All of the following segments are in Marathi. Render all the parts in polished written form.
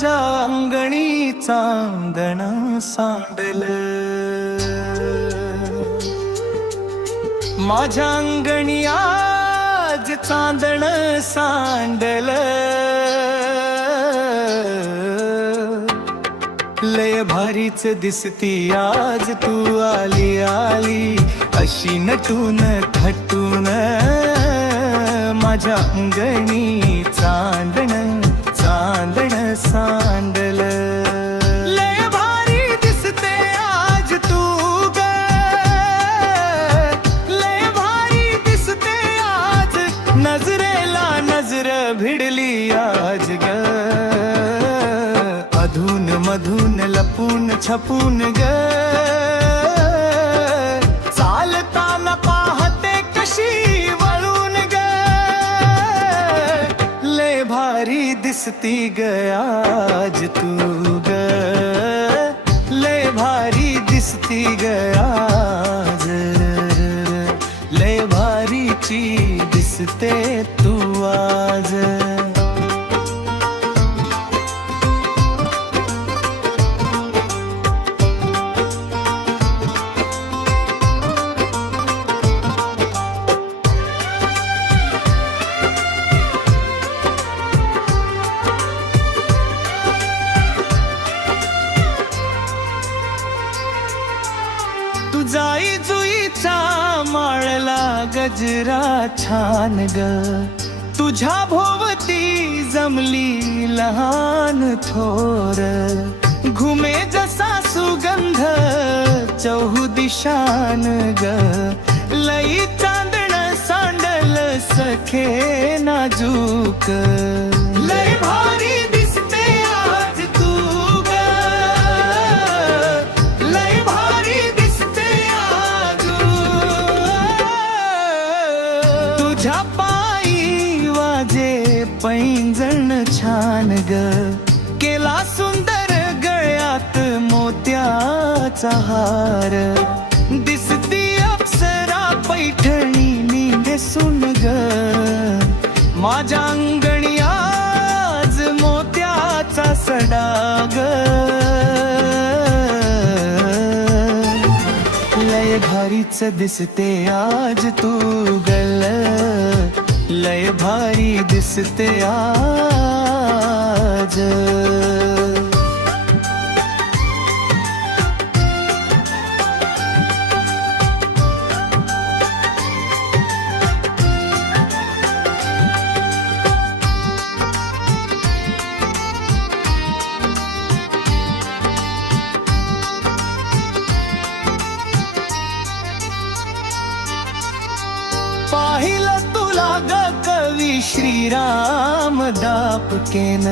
माझ्या अंगणी चांदण सांडल, माझ्या अंगणी आज चांदण सांडल, लय भारीच दिसती आज तू आली आली अशी नटून थटून, माझ्या अंगणी चांदण चांदण सांडल, लय भारी दिसते आज तू ग, लय भारी दिसते आज, नजरेला नजर भिडली आज ग, अधून मधून लपून छपून ग, चालताना पाहते कशी वळून ग, लय भारी दिसती ग आज तू ग, लय भारी दिसती ग आज, लय भारीची दिसते तू आज. जाई जुईचा माळला गजरा छान ग, तुझ्या भोवती जमली लहान थोर, घुमे जसा सुगंध चौदिशान ग, लई चांदण सांडल सखे नाजूक, लय भारी दिसते आज तू ग, लय भारी दिसते आज, तुझ्या पायी वाजे पैंजण छान ग, केला सुंदर गळ्यात मोत्याचा हार, दिसती अप्सरा पैठणी नेसून ग, माझ्या अंगणी आज मोत्याचा सडा ग, लय भारीच दिसते आज तू गल, लय भारी दिसते आज. पाहिलं तुला ग कवी श्रीराम दापकेन,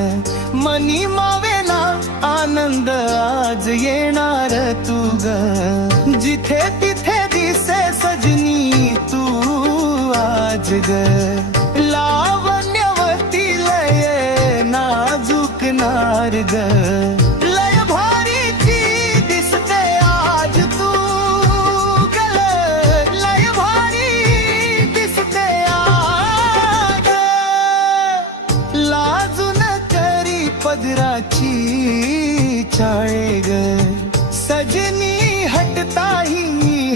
मनी मावेना आनंद आज येणार तू ग, जिथे तिथे दिसे सजनी तू आज ग, लावण्यवती लय नाजूक नार ग, लय भारीची दिसते आज तू ग, लय भारी दिसते आज, लाजून करी पदराची चाळे ग, सजनी हटताही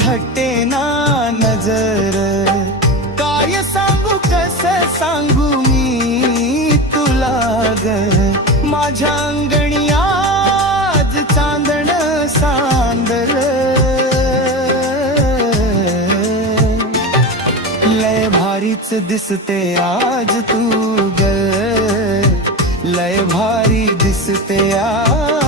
हटेना नजर, काय सांगू कस सांगू मी तुला ग, माझ्या अंगणी आज चांदण सांडल, लय भारीच दिसते आज तू ग, लय भारी दिसते आज.